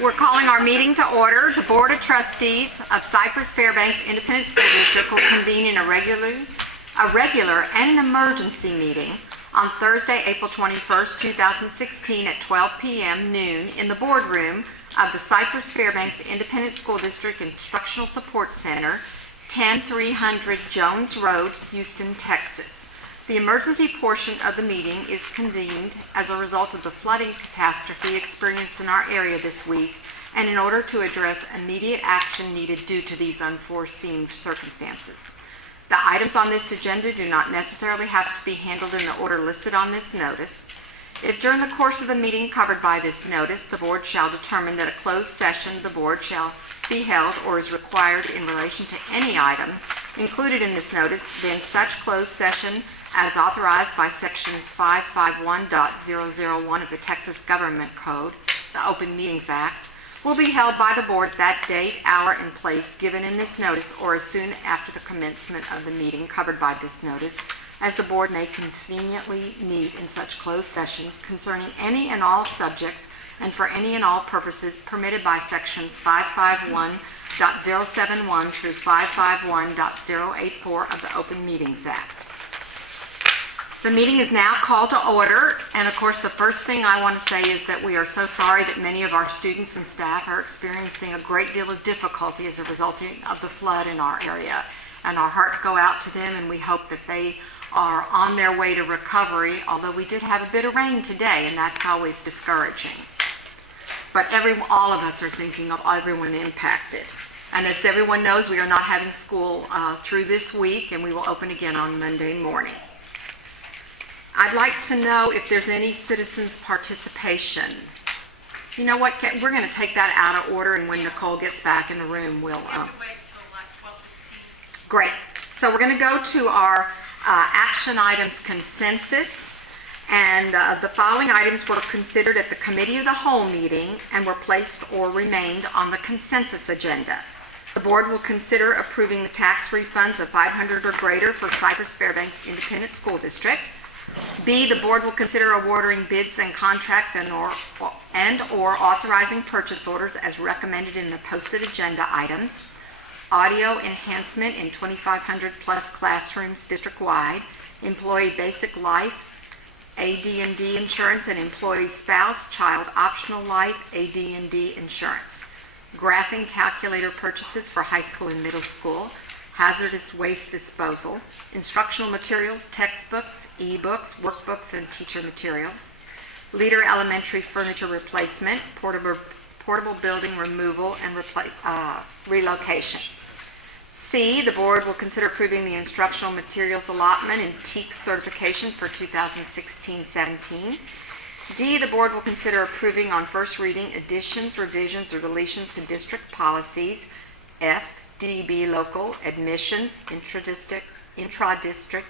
We're calling our meeting to order. The Board of Trustees of Cypress-Fairbanks Independent School District will convene in a regular and an emergency meeting on Thursday, April 21st, 2016 at 12 p.m. noon in the boardroom of the Cypress-Fairbanks Independent School District Instructional Support Center, 10300 Jones Road, Houston, Texas. The emergency portion of the meeting is convened as a result of the flooding catastrophe experienced in our area this week and in order to address immediate action needed due to these unforeseen circumstances. The items on this agenda do not necessarily have to be handled in the order listed on this notice. If during the course of the meeting covered by this notice, the board shall determine that a closed session of the board shall be held or is required in relation to any item included in this notice, then such closed session as authorized by sections 551.001 of the Texas Government Code, the Open Meetings Act, will be held by the board at that date, hour, and place given in this notice or as soon after the commencement of the meeting covered by this notice as the board may conveniently meet in such closed sessions concerning any and all subjects and for any and all purposes permitted by sections 551.071 through 551.084 of the Open Meetings Act. The meeting is now called to order, and of course the first thing I want to say is that we are so sorry that many of our students and staff are experiencing a great deal of difficulty as a result of the flood in our area. And our hearts go out to them, and we hope that they are on their way to recovery, although we did have a bit of rain today, and that's always discouraging. But all of us are thinking of everyone impacted. And as everyone knows, we are not having school through this week, and we will open again on Monday morning. I'd like to know if there's any citizens' participation. You know what, we're going to take that out of order, and when Nicole gets back in the room, we'll... We have to wait until like 12:15. Great. So we're going to go to our action items consensus, and the following items were considered at the Committee of the Whole meeting and were placed or remained on the consensus agenda. The board will consider approving the tax refunds of $500 or greater for Cypress-Fairbanks Independent School District. B, the board will consider awarding bids and contracts and or authorizing purchase orders as recommended in the posted agenda items. Audio enhancement in 2,500 plus classrooms district-wide, employee basic life, AD&D insurance, and employee spouse, child optional life, AD&D insurance. Graphing calculator purchases for high school and middle school, hazardous waste disposal, instructional materials, textbooks, e-books, workbooks, and teacher materials, Leader Elementary furniture replacement, portable building removal, and relocation. C, the board will consider approving the instructional materials allotment and TEAC certification for 2016-17. D, the board will consider approving on first reading additions, revisions, or deletions to district policies. F, DB local admissions, intra-district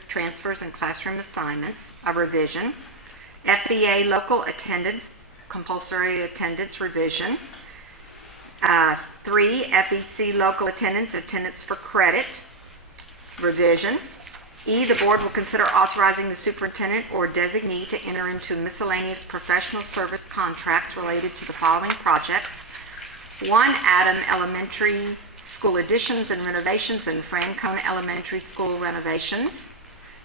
transfers and classroom assignments, a revision. FBA local attendance, compulsory attendance revision. 3, FEC local attendance for credit, revision. E, the board will consider authorizing the superintendent or designee to enter into miscellaneous professional service contracts related to the following projects. 1, Adam Elementary School additions and renovations and Francona Elementary School renovations.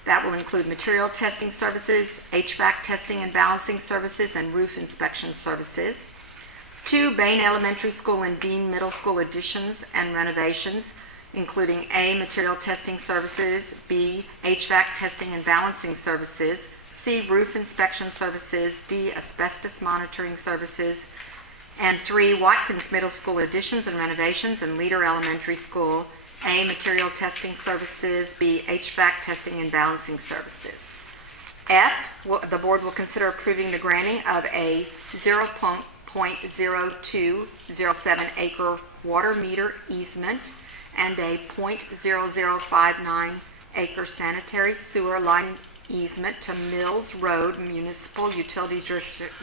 That will include material testing services, HVAC testing and balancing services, and roof inspection services. 2, Bain Elementary School and Dean Middle School additions and renovations, including A, material testing services, B, HVAC testing and balancing services, C, roof inspection services, D, asbestos monitoring services, and 3, Watkins Middle School additions and renovations and Leader Elementary School, A, material testing services, B, HVAC testing and balancing services. F, the board will consider approving the granting of a 0.0207 acre water meter easement and a 0.0059 acre sanitary sewer line easement to Mills Road Municipal Utility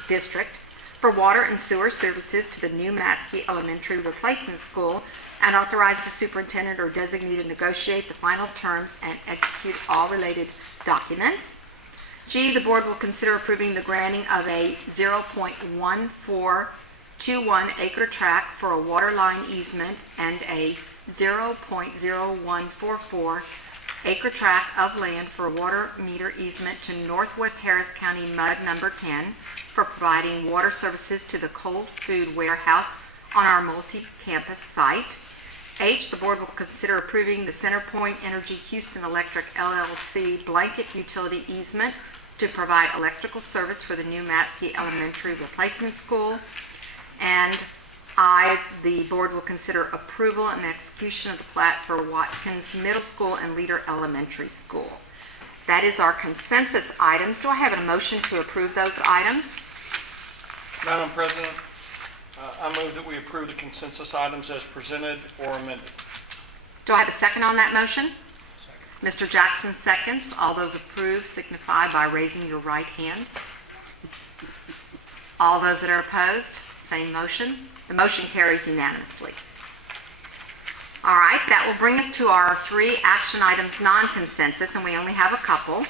District for water and sewer services to the new Matsky Elementary Replacement School, and authorize the superintendent or designee to negotiate the final terms and execute all related documents. G, the board will consider approving the granting of a 0.14 acre tract for a water line easement and a 0.0144 acre tract of land for a water meter easement to Northwest Harris County Mud Number 10 for providing water services to the cold food warehouse on our multi-campus site. H, the board will consider approving the CenterPoint Energy Houston Electric LLC blanket utility easement to provide electrical service for the new Matsky Elementary Replacement School. And I, the board will consider approval and execution of the plat for Watkins Middle School and Leader Elementary School. That is our consensus items. Do I have a motion to approve those items? Madam President, I move that we approve the consensus items as presented or amended. Do I have a second on that motion? Mr. Jackson seconds. All those approved signify by raising your right hand. All those that are opposed, same motion. The motion carries unanimously. All right, that will bring us to our 3 action items non-consensus, and we only have a couple.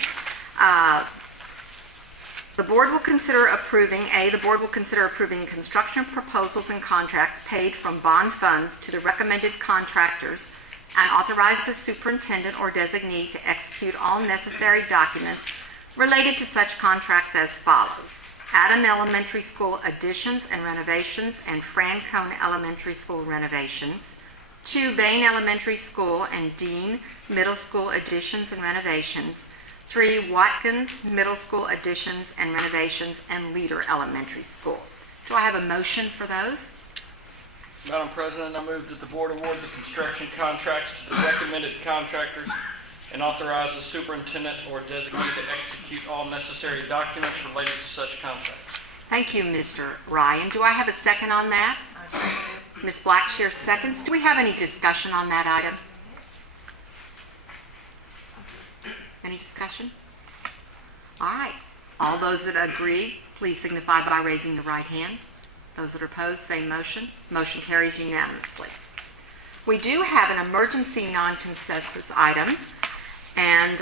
The board will consider approving, the board will consider approving construction proposals and contracts paid from bond funds to the recommended contractors and authorize the superintendent or designee to execute all necessary documents related to such contracts as follows: Adam Elementary School additions and renovations and Francone Elementary School renovations. 2, Bain Elementary School and Dean Middle School additions and renovations. 3, Watkins Middle School additions and renovations and Leader Elementary School. Do I have a motion for those? Madam President, I move that the board award the construction contracts to the recommended contractors and authorize the superintendent or designee to execute all necessary documents related to such contracts. Thank you, Mr. Ryan. Do I have a second on that? Ms. Blackshear seconds. Do we have any discussion on that item? Any discussion? All right. All those that agree, please signify by raising the right hand. Those that are opposed, same motion. Motion carries unanimously. We do have an emergency non-consensus item, and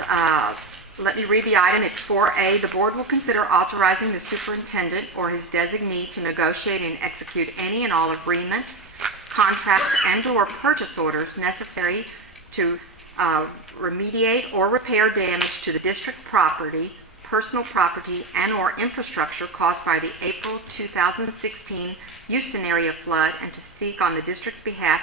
let me read the item. It's 4A. The board will consider authorizing the superintendent or his designee to negotiate and execute any and all agreement, contracts, and/or purchase orders necessary to remediate or repair damage to the district property, personal property, and/or infrastructure caused by the April 2016 Houston area flood, and to seek on the district's behalf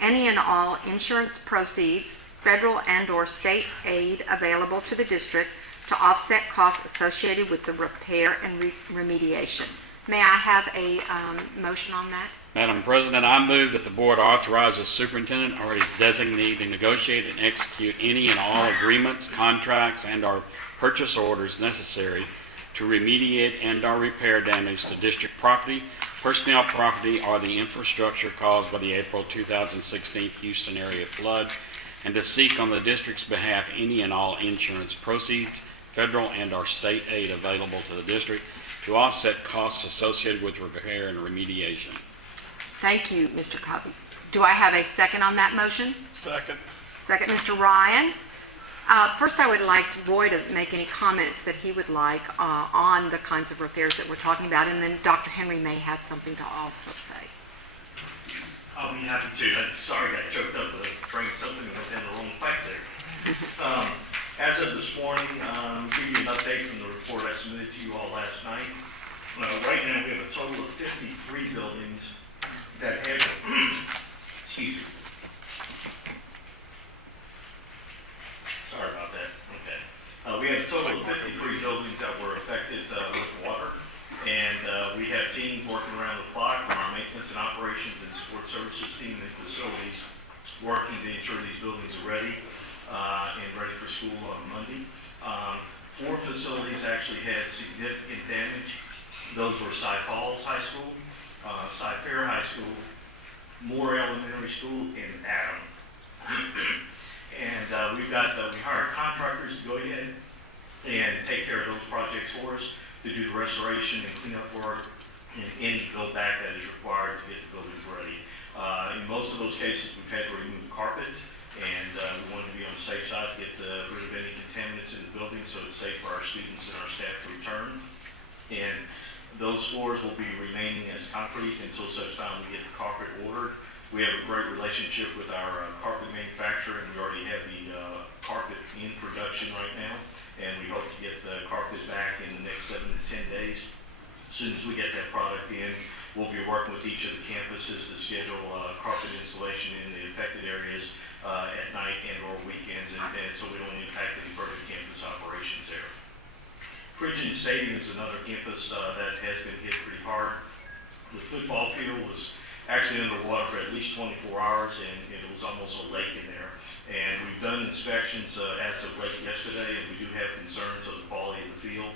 any and all insurance proceeds, federal and/or state aid available to the district to offset costs associated with the repair and remediation. May I have a motion on that? Madam President, I move that the board authorize the superintendent or his designee to negotiate and execute any and all agreements, contracts, and/or purchase orders necessary to remediate and/or repair damage to district property, personnel property, or the infrastructure caused by the April 2016 Houston area flood, and to seek on the district's behalf any and all insurance proceeds, federal and/or state aid available to the district to offset costs associated with repair and remediation. Thank you, Mr. Covey. Do I have a second on that motion? Second. Second, Mr. Ryan. First, I would like Roy to make any comments that he would like on the kinds of repairs that we're talking about, and then Dr. Henry may have something to also say. I'll be happy to. I'm sorry I got choked up with drank something and went down the wrong pipe there. As of this morning, give you an update from the report I submitted to you all last night. Right now, we have a total of 53 buildings that have, excuse me. Sorry about that. Okay. We have a total of 53 buildings that were affected with water, and we have teams working around the clock from our maintenance and operations and support services team and facilities working to ensure these buildings are ready and ready for school on Monday. 4 facilities actually had significant damage. Those were Cy Falls High School, Cy Fair High School, Moore Elementary School, and Adam. And we hired contractors to go ahead and take care of those projects for us, to do the restoration and cleanup work and any build back that is required to get the buildings ready. In most of those cases, we've had to remove carpet, and we wanted to be on the safe side to get rid of any contaminants in the building so it's safe for our students and our staff to return. And those floors will be remaining as concrete until such time we get the carpet ordered. We have a great relationship with our carpet manufacturer, and we already have the carpet in production right now, and we hope to get the carpet back in the next 7 to 10 days. As soon as we get that product in, we'll be working with each of the campuses to schedule carpet installation in the affected areas at night and or weekends, and so we don't impact any further campus operations there. Bridgeton Stadium is another campus that has been hit pretty hard. The football field was actually underwater for at least 24 hours, and it was almost a lake in there. And we've done inspections as of late yesterday, and we do have concerns of the quality of the field.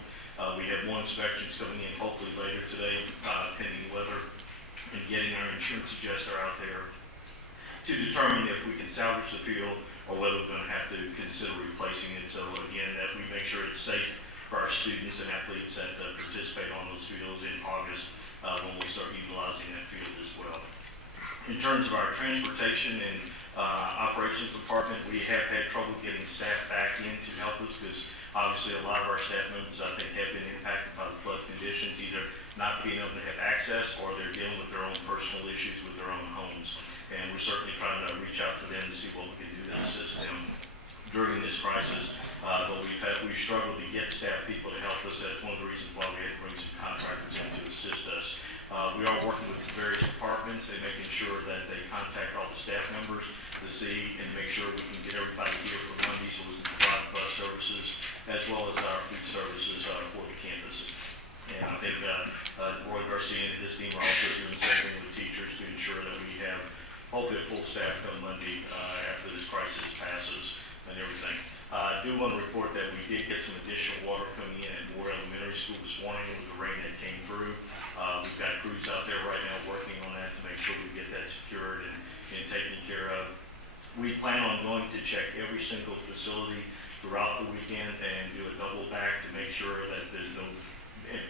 We have more inspections coming in hopefully later today, pending weather, and getting our insurance adjuster out there to determine if we can salvage the field or whether we're going to have to consider replacing it. So again, that we make sure it's safe for our students and athletes that participate on those fields in August when we start utilizing that field as well. In terms of our transportation and operations department, we have had trouble getting staff back in to help us because obviously a lot of our staff members, I think, have been impacted by the flood conditions, either not being able to have access or they're dealing with their own personal issues with their own homes. And we're certainly trying to reach out to them to see what we can do to assist them during this crisis. But we've struggled to get staff people to help us. That's one of the reasons why we had to bring some contractors in to assist us. We are working with the various departments and making sure that they contact all the staff members to see and make sure we can get everybody here for Monday so we can provide bus services as well as our food services for the campuses. And I think Roy Garcia and his team are also doing the same thing with teachers to ensure that we have hopefully a full staff come Monday after this crisis passes and everything. I do want to report that we did get some additional water coming in at Moore Elementary School this morning with the rain that came through. We've got crews out there right now working on that to make sure we get that secured and taken care of. We plan on going to check every single facility throughout the weekend and do a double back to make sure that there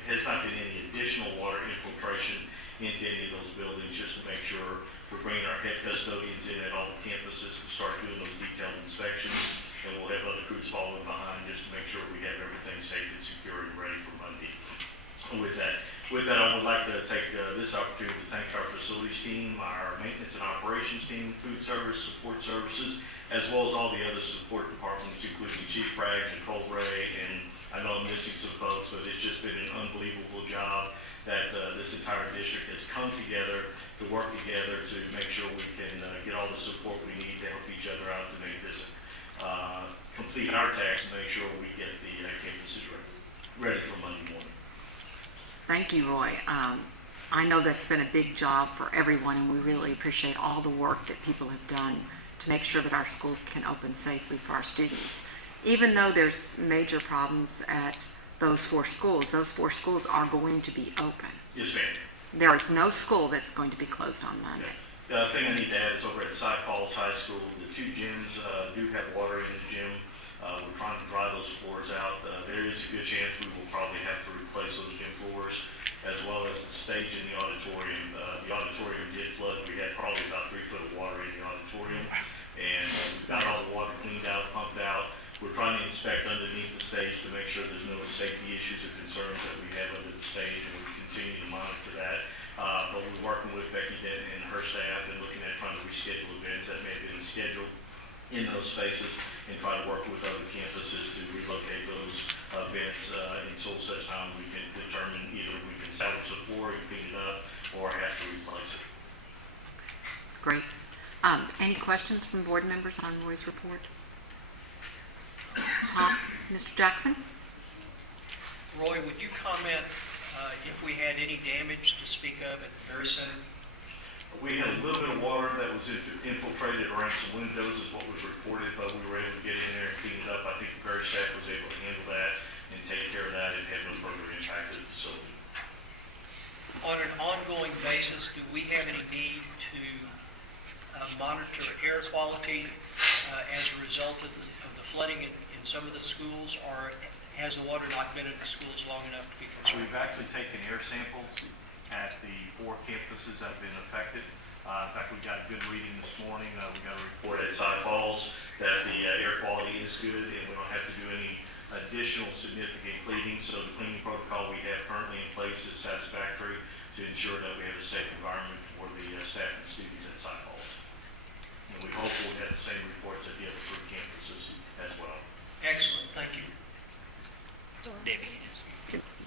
has not been any additional water infiltration into any of those buildings, just to make sure we're bringing our head custodians in at all the campuses to start doing those detailed inspections, and we'll have other crews following behind just to make sure we have everything safe and secure and ready for Monday. With that, I would like to take this opportunity to thank our facilities team, our maintenance and operations team, food service, support services, as well as all the other support departments, including Chief Bragg and Cole Ray, and I know I'm missing some folks, but it's just been an unbelievable job that this entire district has come together to work together to make sure we can get all the support we need to help each other out to make this complete our task and make sure we get the campuses ready for Monday morning. Thank you, Roy. I know that's been a big job for everyone, and we really appreciate all the work that people have done to make sure that our schools can open safely for our students. Even though there's major problems at those four schools are going to be open. Yes, ma'am. There is no school that's going to be closed on Monday. The thing I need to add is over at Cy Falls High School, the two gyms do have water in the gym. We're trying to dry those floors out. There is a good chance we will probably have to replace those gym floors, as well as the stage in the auditorium. The auditorium did flood. We had probably about 3 foot of water in the auditorium, and we've got all the water cleaned out, pumped out. We're trying to inspect underneath the stage to make sure there's no safety issues or concerns that we have under the stage, and we continue to monitor that. But we're working with Becky Denton and her staff and looking at trying to reschedule events that may have been scheduled in those spaces and try to work with other campuses to relocate those events until such time we can determine either we can salvage the floor and clean it up or have to replace it. Great. Any questions from board members on Roy's report? Tom? Mr. Jackson? Roy, would you comment if we had any damage to speak of at the Berry Center? We had a little bit of water that was infiltrated around some windows is what was reported, but we were able to get in there and clean it up. I think the Berry staff was able to handle that and take care of that and had no further impact to the facility. On an ongoing basis, do we have any need to monitor air quality as a result of the flooding in some of the schools, or has the water not been in the schools long enough to be concerned? We've actually taken air samples at the 4 campuses that have been affected. In fact, we got a good reading this morning. We got a report at Cy Falls that the air quality is good and we don't have to do any additional significant cleaning. So the cleaning protocol we have currently in place is satisfactory. to ensure that we have a safe environment for the staff and students at Cy Falls. And we hope we'll get the same reports at the other three campuses as well. Excellent, thank you.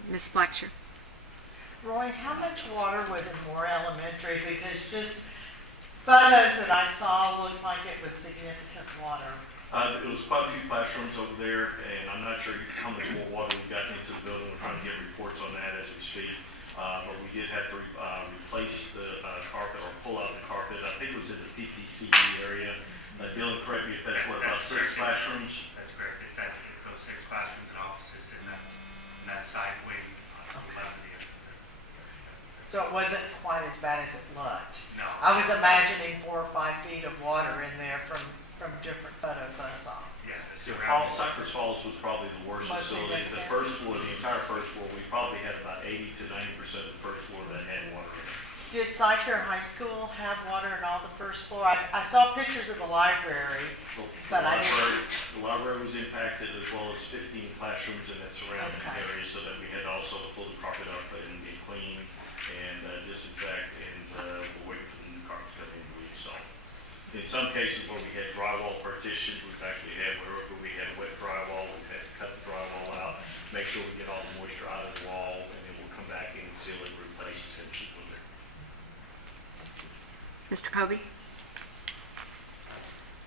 Ms. Blackshear? Roy, how much water was in Moore Elementary? Because just photos that I saw looked like it was significant water. It was quite a few classrooms over there, and I'm not sure how much more water we've gotten into the building. We're trying to get reports on that as we speak. But we did have to replace the carpet or pull out the carpet. I think it was in the PTCD area. Dylan, correct me if that's what, about 6 classrooms? That's correct. It's those 6 classrooms and offices in that site wing on the left of the So it wasn't quite as bad as it looked. No. I was imagining 4 or 5 feet of water in there from different photos I saw. Yeah, it's The around. Cypress Falls was probably the worst Most facility. The significant. first floor, the entire first floor, we probably had about 80 to 90% of the first floor that had water in it. Did Cypress High School have water in all the first floor? I saw pictures of the library. But I didn't- The library was impacted as well as 15 classrooms in that surrounding Okay. area, so that we had to also pull the carpet up and get clean and disinfect, and we're waiting for the new carpet to come in and install. In some cases where we had drywall partitions, we've actually had where we had wet drywall, we've had to cut the drywall out, make sure we get all the moisture out of the wall, and then we'll come back in and seal it and replace essentially with it. Mr. Kobe?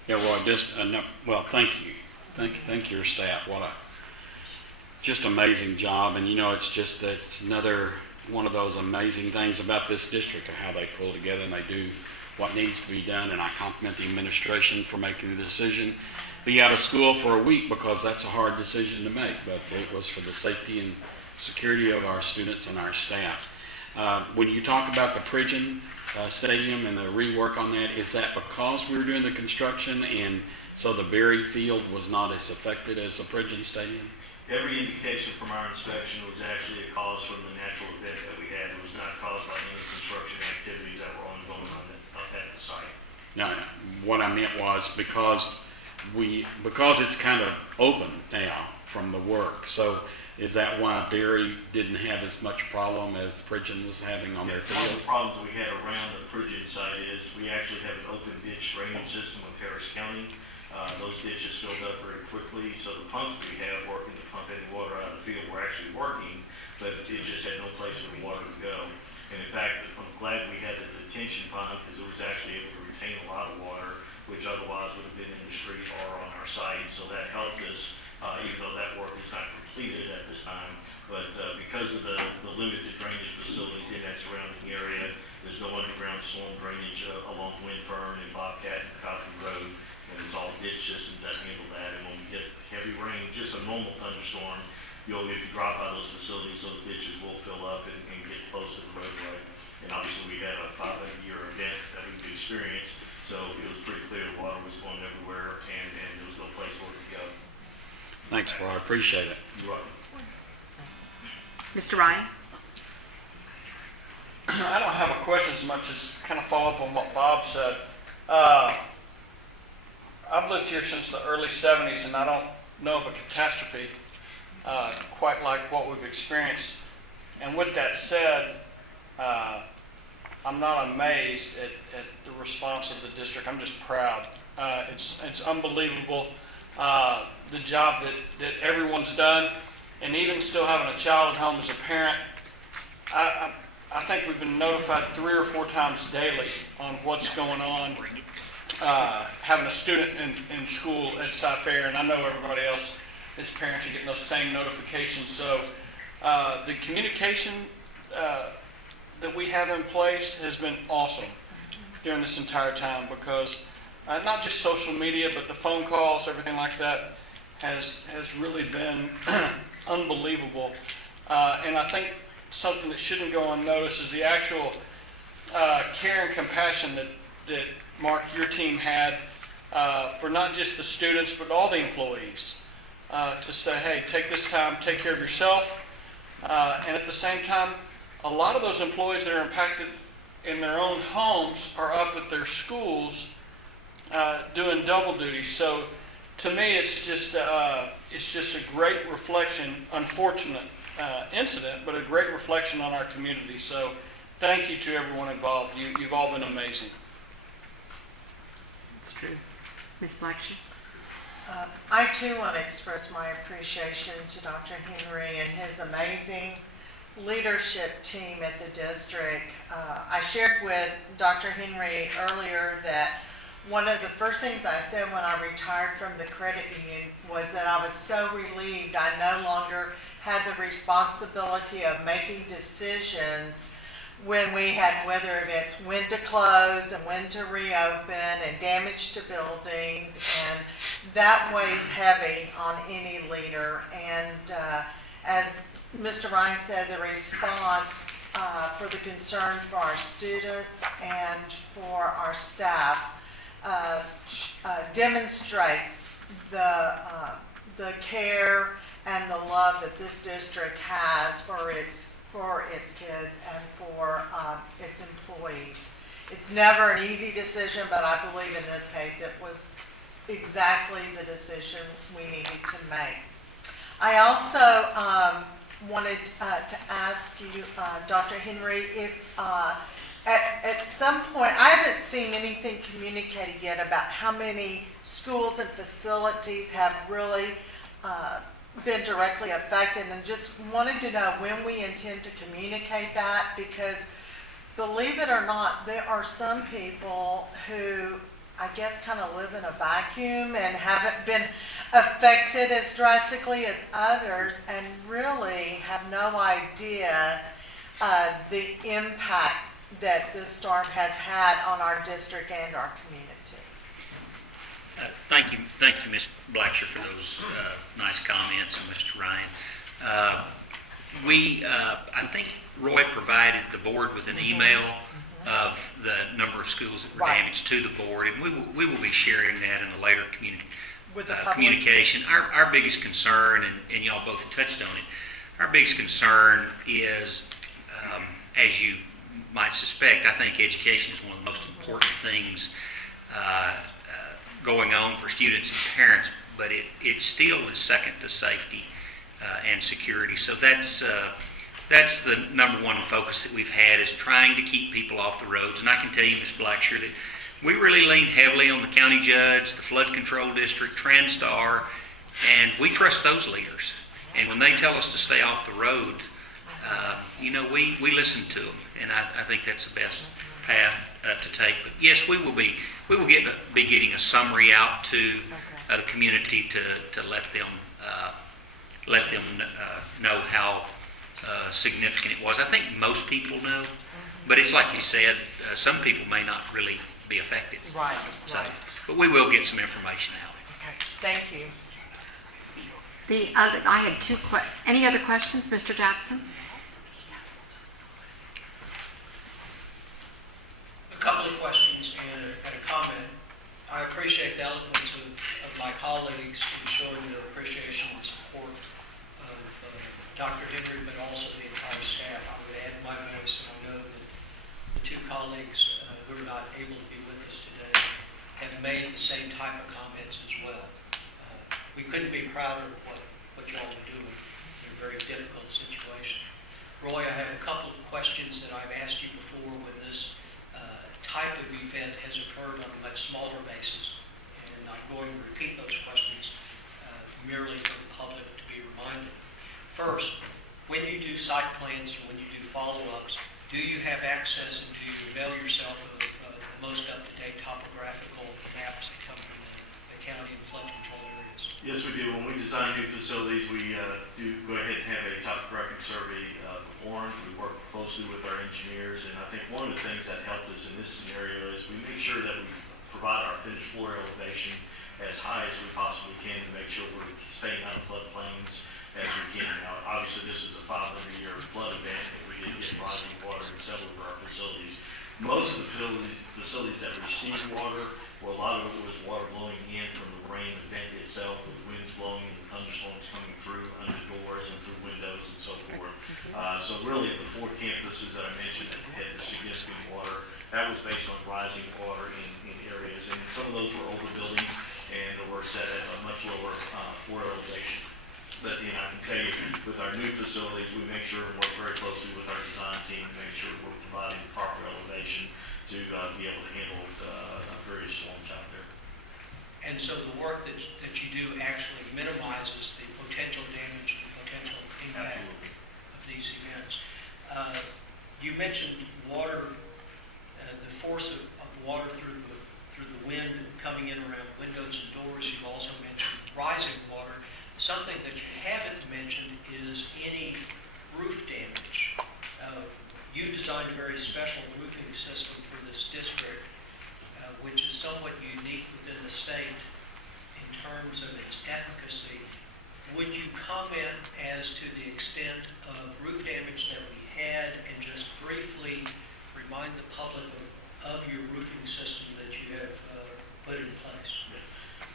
Yeah, well, well, thank you. Thank your staff. What a just amazing job. And it's another one of those amazing things about this district of how they pull together and they do what needs to be done. And I compliment the administration for making the decision. Be out of school for a week because that's a hard decision to make, but it was for the safety and security of our students and our staff. When you talk about the Pridgeon Stadium and the rework on that, is that because we were doing the construction and so the Berry Field was not as affected as the Pridgeon Stadium? Every indication from our inspection was actually a cause from the natural event that we had. It was not caused by any construction activities that were ongoing at the site. No, what I meant was because it's kind of open now from the work. So is that why Berry didn't have as much problem as Pridgeon was having on their One of field? the problems we had around the Pridgeon site is we actually have an open ditch drainage system with Harris County. Those ditches filled up very quickly, so the pumps we have working to pump any water out of the field were actually working, but it just had no place for the water to go. And in fact, I'm glad we had the detention pond because it was actually able to retain a lot of water, which otherwise would have been in the street or on our site. So that helped us, even though that work is not completed at this time. But because of the limited drainage facilities in that surrounding area, there's no underground storm drainage along Windfern and Bobcat and Coffee Road. And it's all ditch systems that handle that. And when we get heavy rain, just a normal thunderstorm, if you drop out those facilities, those ditches will fill up and get close to the roadway. And obviously we had a 500-year event that we've experienced, so it was pretty clear the water was going everywhere and there was no place for it to go. Thanks, Roy. I appreciate it. You're welcome. Mr. Ryan? I don't have a question as much as kind of follow up on what Bob said. I've lived here since the early 70s, and I don't know of a catastrophe quite like what we've experienced. And with that said, I'm not amazed at the response of the district. I'm just proud. It's unbelievable the job that everyone's done, and even still having a child at home as a parent, I think we've been notified 3 or 4 times daily on what's going on. Having a student in school at Cy-Fair, and I know everybody else, its parents are getting those same notifications. So the communication that we have in place has been awesome during this entire time because not just social media, but the phone calls, everything like that has really been unbelievable. And I think something that shouldn't go unnoticed is the actual care and compassion that Mark, your team had for not just the students, but all the employees to say, hey, take this time, take care of yourself. And at the same time, a lot of those employees that are impacted in their own homes are up at their schools doing double duty. So to me, it's just a great reflection, unfortunate incident, but a great reflection on our community. So Thank you to everyone involved. You've all been amazing. It's true. Ms. Blackshear? I too want to express my appreciation to Dr. Henry and his amazing leadership team at the district. I shared with Dr. Henry earlier that one of the first things I said when I retired from the credit union was that I was so relieved I no longer had the responsibility of making decisions when we had weather events, when to close and when to reopen, and damage to buildings, and that weighs heavy on any leader. And as Mr. Ryan said, the response for the concern for our students and for our staff demonstrates the care and the love that this district has for its kids and for its employees. It's never an easy decision, but I believe in this case it was exactly the decision we needed to make. I also wanted to ask you, Dr. Henry, if at some point, I haven't seen anything communicated yet about how many schools and facilities have really been directly affected, and just wanted to know when we intend to communicate that, because believe it or not, there are some people who I guess kind of live in a vacuum and haven't been affected as drastically as others, and really have no idea the impact that this storm has had on our district and our community. Thank you, Ms. Blackshear, for those nice comments, and Mr. Ryan. I think Roy provided the board with an email of the number of schools that were Right. damaged to the board, and we will be sharing that in a later With the public. communication. Our biggest concern, and y'all both touched on it, our biggest concern is, as you might suspect, I think education is one of the most important things going on for students and parents, but it still is second to safety and security. So that's the number one focus that we've had, is trying to keep people off the roads. And I can tell you, Ms. Blackshear, that we really lean heavily on the county judge, the flood control district, Transtar, and we trust those leaders. And when they tell us to stay off the road, we listen to them, and I think that's the best path to take. But yes, we will be getting a summary out to the community to let them know how significant it was. I think most people know, but it's like you said, some people may not really be affected. Right, So, right. but we will get some information out. Okay, thank you. I had any other questions, Mr. Jackson? A couple of questions and a comment. I appreciate the eloquence of my colleagues in showing their appreciation and support of Dr. Henry, but also the entire staff. I would add my voice, and I know that the two colleagues who are not able to be with us today have made the same type of comments as well. We couldn't be prouder of what you all are doing in a very difficult situation. Roy, I have a couple of questions that I've asked you before when this type of event has occurred on a much smaller basis, and I'm going to repeat those questions merely for the public to be reminded. First, when you do site plans and when you do follow-ups, do you have access and do you avail yourself of the most up-to-date topographical maps that come from the county and flood control areas? Yes, we do. When we design new facilities, we do go ahead and have a topographic survey performed. We work closely with our engineers, and I think one of the things that helped us in this scenario is we make sure that we provide our finished floor elevation as high as we possibly can to make sure we're staying out of floodplains as we can. Now, obviously, this is a 500-year flood event, and we did get rising water in several of our facilities. Most of the facilities that received water, well, a lot of it was water blowing in from the rain event itself, with winds blowing and thunderstorms coming through under doors and through windows and so forth. So really, the 4 campuses that I mentioned that had the significant water, that was based on rising water in areas. And some of those were older buildings and were set at a much lower floor elevation. But then I can tell you, with our new facilities, we make sure and work very closely with our design team to make sure we're providing the proper elevation to be able to handle various storms out there. And so the work that you do actually minimizes the potential damage and potential impact Absolutely. of these events. You mentioned water, the force of water through the wind coming in around windows and doors. You've also mentioned rising water. Something that you haven't mentioned is any roof damage. You designed a very special roofing system for this district, which is somewhat unique within the state in terms of its efficacy. Would you comment as to the extent of roof damage that we had, and just briefly remind the public of your roofing system that you have put in place?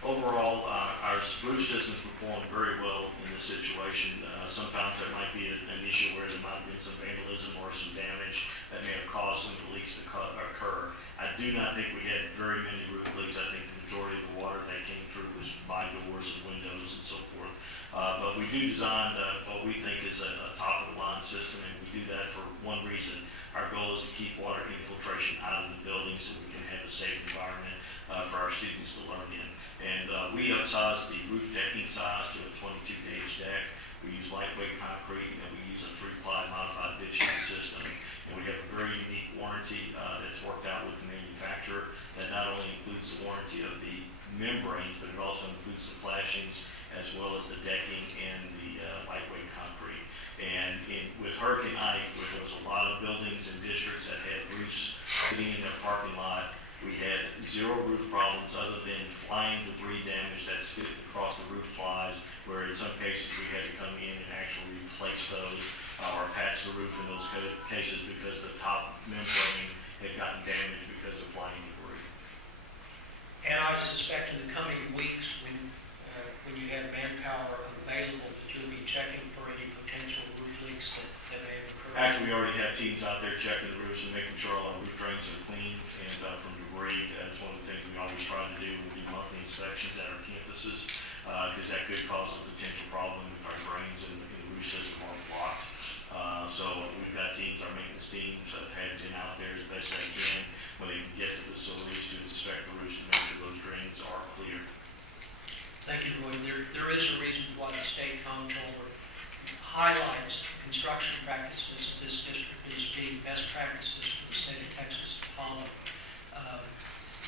Overall, our roof systems perform very well in this situation. Sometimes there might be an issue where there might have been some vandalism or some damage that may have caused some of the leaks to occur. I do not think we had very many roof leaks. I think the majority of the water that came through was by doors and windows and so forth. But we do design what we think is a top-of-the-line system, and we do that for one reason. Our goal is to keep water infiltration out of the building so we can have a safe environment for our students to learn in. And we upsize the roof decking size to a 22-gauge deck. We use lightweight concrete, and we use a 3-ply modified ditching system. And we have a very unique warranty that's worked out with the manufacturer that not only includes the warranty of the membranes, but it also includes the flashings as well as the decking and the lightweight concrete. And with Hurricane Ike, where there was a lot of buildings and districts that had roofs sitting in their parking lot, we had 0 roof problems other than flying debris damage that skipped across the roof plies, where in some cases we had to come in and actually replace those or patch the roof in those cases because the top membrane had gotten damaged because of flying debris. And I suspect in the coming weeks, when you have manpower available, that you'll be checking for any potential roof leaks that may have occurred. Actually, we already have teams out there checking the roofs and making sure all our roof drains are clean and from debris. That's one of the things we always try to do. We do monthly inspections at our campuses because that could cause a potential problem if our drains in the roof system are blocked. So we've got teams, our maintenance teams have been out there as best they can when they get to the facilities to inspect the roofs and make sure those drains are clear. Thank you, Roy. There is a reason why the state comptroller highlights construction practices of this district as being best practices for the state of Texas to follow.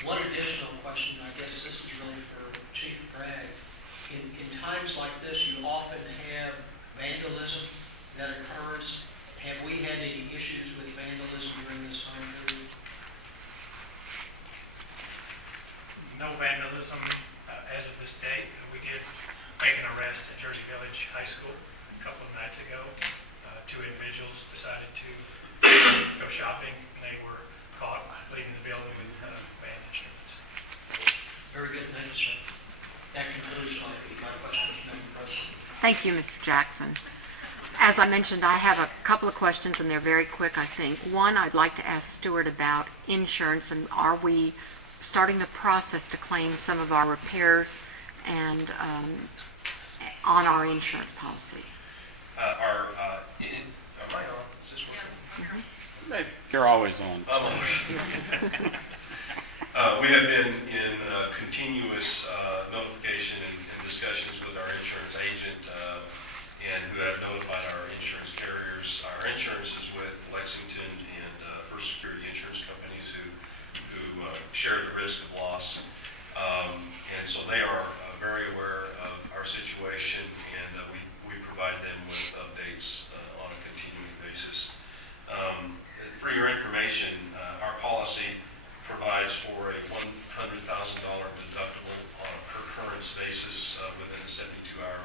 One additional question, I guess this is really for Chief Bragg. In times like this, you often have vandalism that occurs. Have we had any issues with vandalism during this time period? No vandalism as of this date. We did make an arrest at Jersey Village High School a couple of nights ago. 2 individuals decided to go shopping. They were caught leaving the building with bandage. Very good, thank you, sir. That concludes my questions, Madam President. Thank you, Mr. Jackson. As I mentioned, I have a couple of questions, and they're very quick, I think. One, I'd like to ask Stuart about insurance, and are we starting the process to claim some of our repairs and on our insurance policies? Am I on? Is this working? You're always on. We have been in continuous notification and discussions with our insurance agent and who have notified our insurance carriers. Our insurance is with Lexington and First Security insurance companies who share the risk of loss. And so they are very aware of our situation, and we provide them with updates on a continuing basis. For your information, our policy provides for a $100,000 deductible on a per occurrence basis within a 72-hour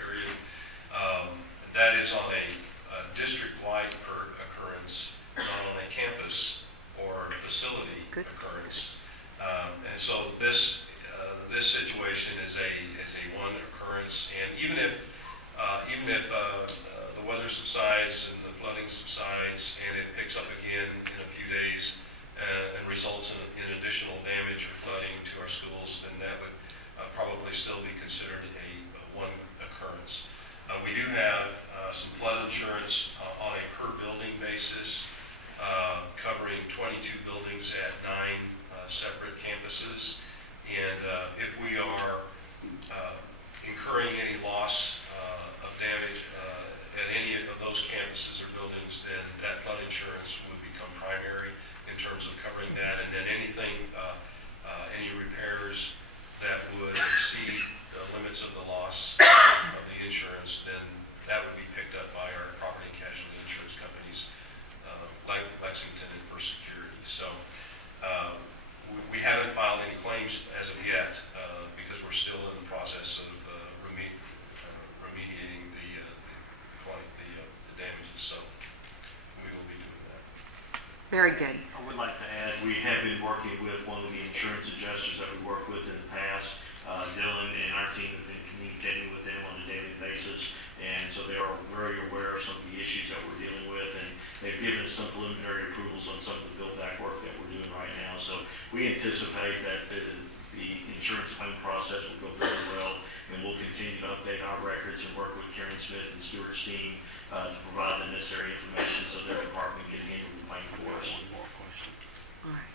period. That is on a district-wide per occurrence, not on a campus or facility occurrence. And so this situation is a one occurrence, and even if the weather subsides and the flooding subsides and it picks up again in a few days and results in additional damage or flooding to our schools, then that would probably still be considered a one occurrence. Very good. I would like to add, we have been working with one of the insurance adjusters that we worked with in the past. Dylan and our team have been communicating with them on a daily basis, and so they are very aware of some of the issues that we're dealing with, and they've given us some preliminary approvals on some of the build-back work that we're doing right now. So we anticipate that the insurance claim process will go very well, and we'll continue to update our records and work with Karen Smith and Stuart's team to provide the necessary information so their department can handle the claim for us. All right.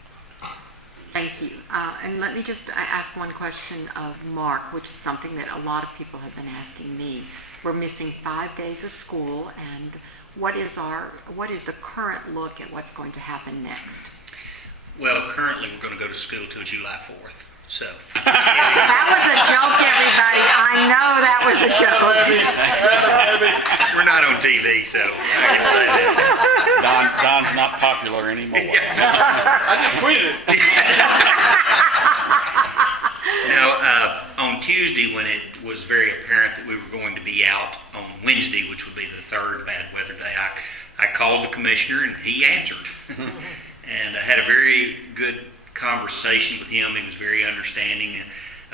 Thank you. And let me just ask one question of Mark, which is something that a lot of people have been asking me. We're missing 5 days of school, and what is the current look at what's going to happen next? Well, currently, we're going to go to school till July 4th, so. That was a joke, everybody. I know that was a joke. We're not on TV, so I can say that. Don's not popular anymore. I just tweeted it. Now, on Tuesday, when it was very apparent that we were going to be out on Wednesday, which would be the third bad weather day, I called the commissioner and he answered. And I had a very good conversation with him. He was very understanding.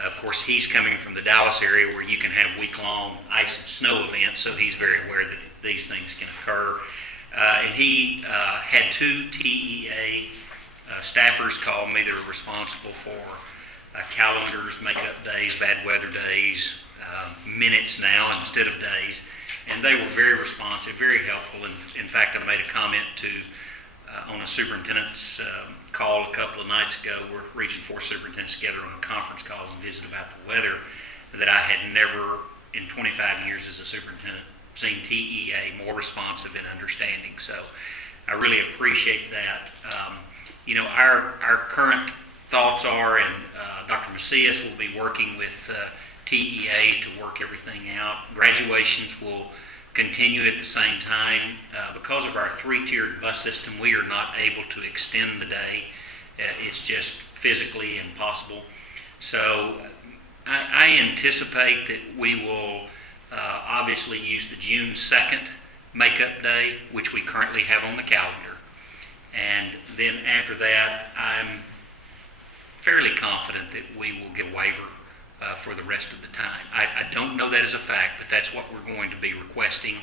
Of course, he's coming from the Dallas area where you can have week-long ice and snow events, so he's very aware that these things can occur. And he had 2 TEA staffers call me. They were responsible for calendars, makeup days, bad weather days, minutes now instead of days. And they were very responsive, very helpful. And in fact, I made a comment on a superintendent's call a couple of nights ago. We're Region 4 superintendents together on a conference call and visit about the weather, that I had never in 25 years as a superintendent seen TEA more responsive and understanding. So I really appreciate that. Our current thoughts are, and Dr. Macias will be working with TEA to work everything out. Graduations will continue at the same time. Because of our 3-tiered bus system, we are not able to extend the day. It's just physically impossible. So I anticipate that we will obviously use the June 2nd makeup day, which we currently have on the calendar. And then after that, I'm fairly confident that we will get a waiver for the rest of the time. I don't know that as a fact, but that's what we're going to be requesting,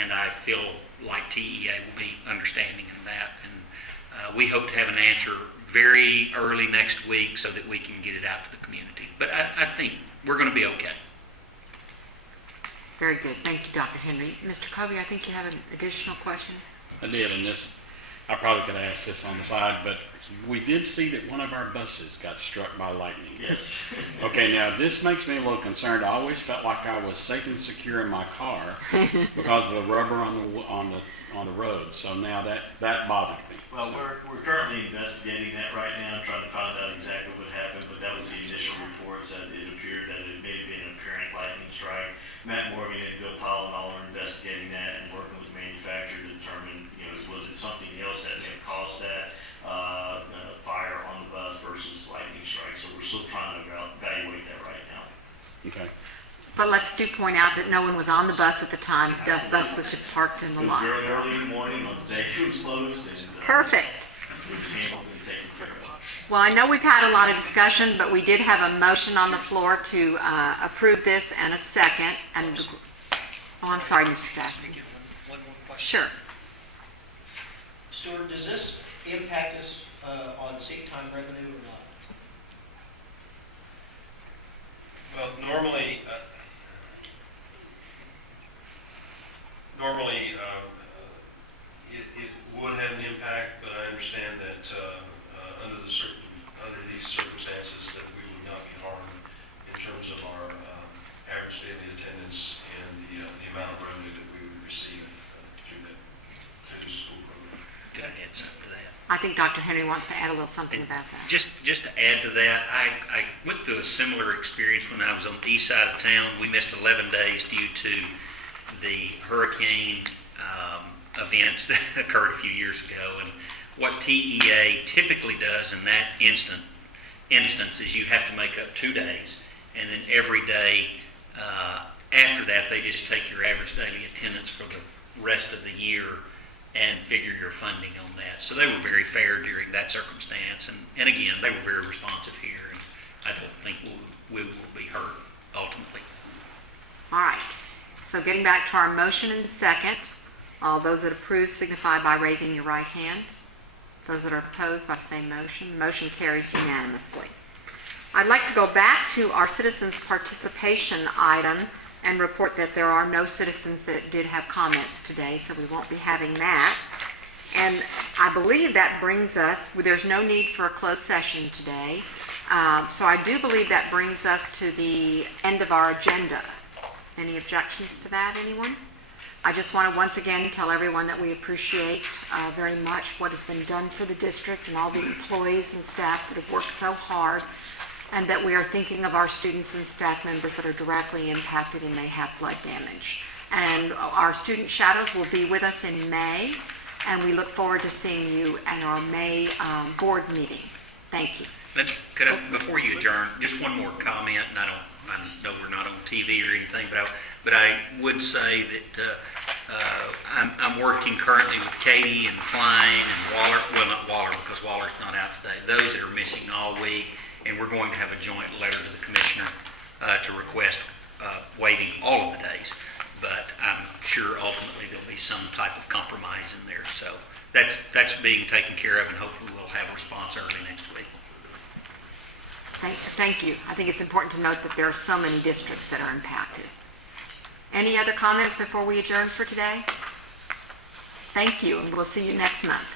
and I feel like TEA will be understanding in that. And we hope to have an answer very early next week so that we can get it out to the community. But I think we're going to be okay. Very good. Thank you, Dr. Henry. Mr. Covey, I think you have an additional question. I did, and I probably could ask this on the side, but we did see that one of our buses got struck by lightning. Yes. Okay, now this makes me a little concerned. I always felt like I was safe and secure in my car because of the rubber on the road. So now that bothered me. Well, we're currently investigating that right now, trying to find out exactly what happened, but that was the initial reports that it appeared that it may have been an apparent lightning strike. Matt Morgan and Bill Powell and all are investigating that and working with the manufacturer to determine, was it something else that may have caused that fire on the bus versus lightning strike. So we're still trying to evaluate that right now. Okay. But let's do point out that no one was on the bus at the time. The bus was just parked in the It was lot. very early in the morning on the day it was closed. And, Perfect. It was handled and taken care of. Well, I know we've had a lot of discussion, but we did have a motion on the floor to approve this and a second. And I'm sorry, Mr. Jackson. Let me get one more question. Sure. Stuart, does this impact us on seat time revenue or not? Well, normally, it would have an impact, but I understand that under these circumstances, that we would not be harmed in terms of our average daily attendance and the amount of revenue that we would receive through the school program. Could I add something to that? I think Dr. Henry wants to add a little something about that. Just to add to that, I went through a similar experience when I was on the east side of town. We missed 11 days due to the hurricane events that occurred a few years ago. And what TEA typically does in that instance is you have to make up 2 days, and then every day after that, they just take your average daily attendance for the rest of the year and figure your funding on that. So they were very fair during that circumstance, and again, they were very responsive here, and I don't think we will be hurt ultimately. All right. So getting back to our motion in the second, all those that approve signify by raising your right hand. Those that are opposed by same motion. The motion carries unanimously. I'd like to go back to our citizens' participation item and report that there are no citizens that did have comments today, so we won't be having that. And I believe that brings us, there's no need for a closed session today. So I do believe that brings us to the end of our agenda. Any objections to that, anyone? I just want to once again tell everyone that we appreciate very much what has been done for the district and all the employees and staff that have worked so hard, and that we are thinking of our students and staff members that are directly impacted and may have flood damage. And our student shadows will be with us in May, and we look forward to seeing you at our May board meeting. Thank you. Could I, before you adjourn, just one more comment, and I know we're not on TV or anything, but I would say that I'm working currently with Katie and Klein and Waller, well, not Waller because Waller's not out today, those that are missing all week, and we're going to have a joint letter to the commissioner to request waiving all of the days, but I'm sure ultimately there'll be some type of compromise in there, so that's being taken care of, and hopefully we'll have a response early next week. Thank you. I think it's important to note that there are so many districts that are impacted. Any other comments before we adjourn for today? Thank you, and we'll see you next month.